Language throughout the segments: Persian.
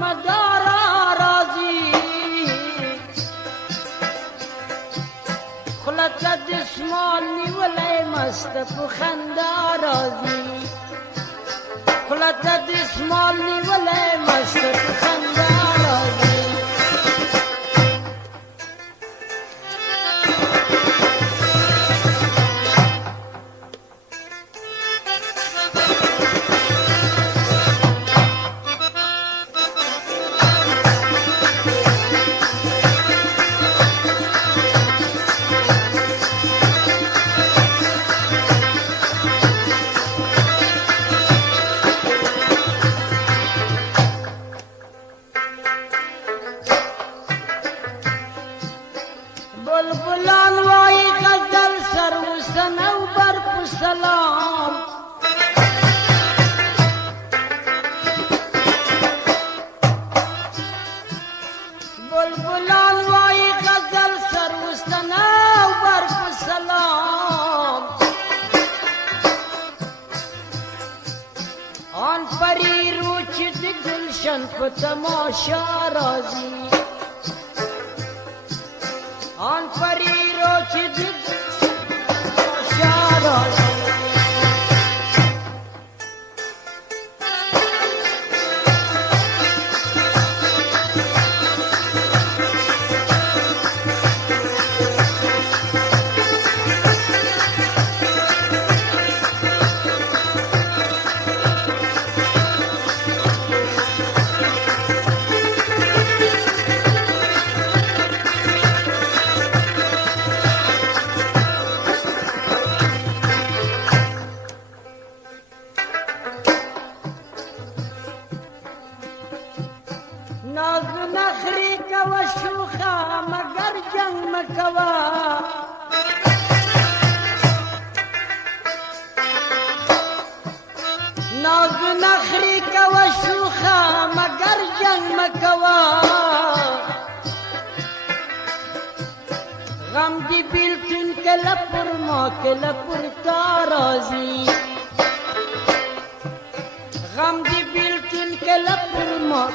مدارا راضی خلت دسمال نیولی مست پو خندا راضی خلت دسمال نیولی مست پو خندا راضی بلبلان وای غزل سر و سنو بر سلام بلبلان وای غزل سر و سنو بر سلام آن پری رو چه دی گلشن په تماشا راضی آن پری رو چه دی تماشا راضی ناز نخری کوا شوخا مگر جنگ مکوا ناز نخری کوا شوخا مگر جنگ مکوا غم دی بیلتون کلا پر ما کلا پر تا راضی غم دی بیلتون کلا پر ما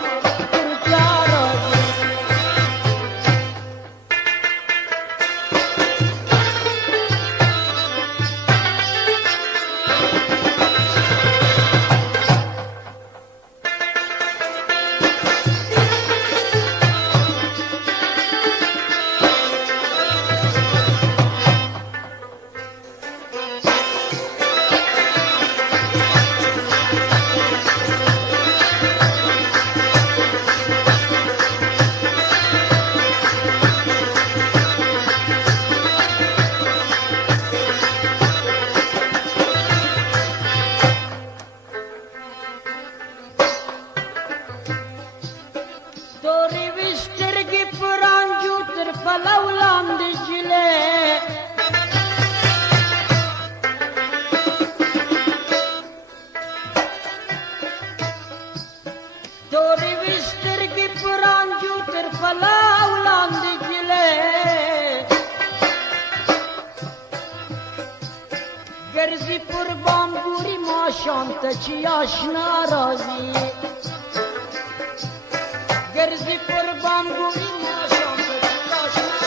توری وسترگی پرانجو تر پلو لاندی جلے توری وسترگی پرانجو تر پلو لاندی جلے گرزی پر بامگوری ما شانتا چی آشنا رازی گرزی پر بامگوری ماشام پر آشنا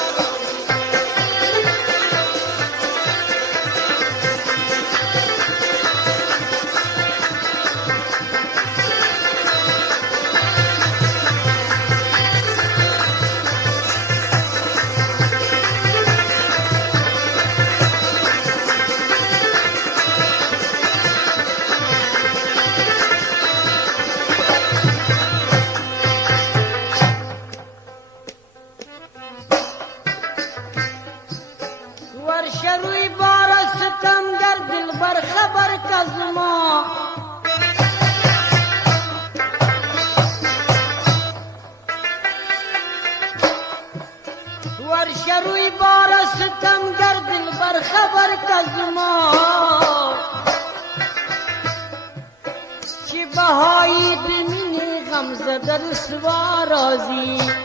ورشروی بار ستم در دل بر خبر کزما ورشروی بار ستم در دل بر خبر کزما چی بهایی بمینی غمزه در رسوا راضی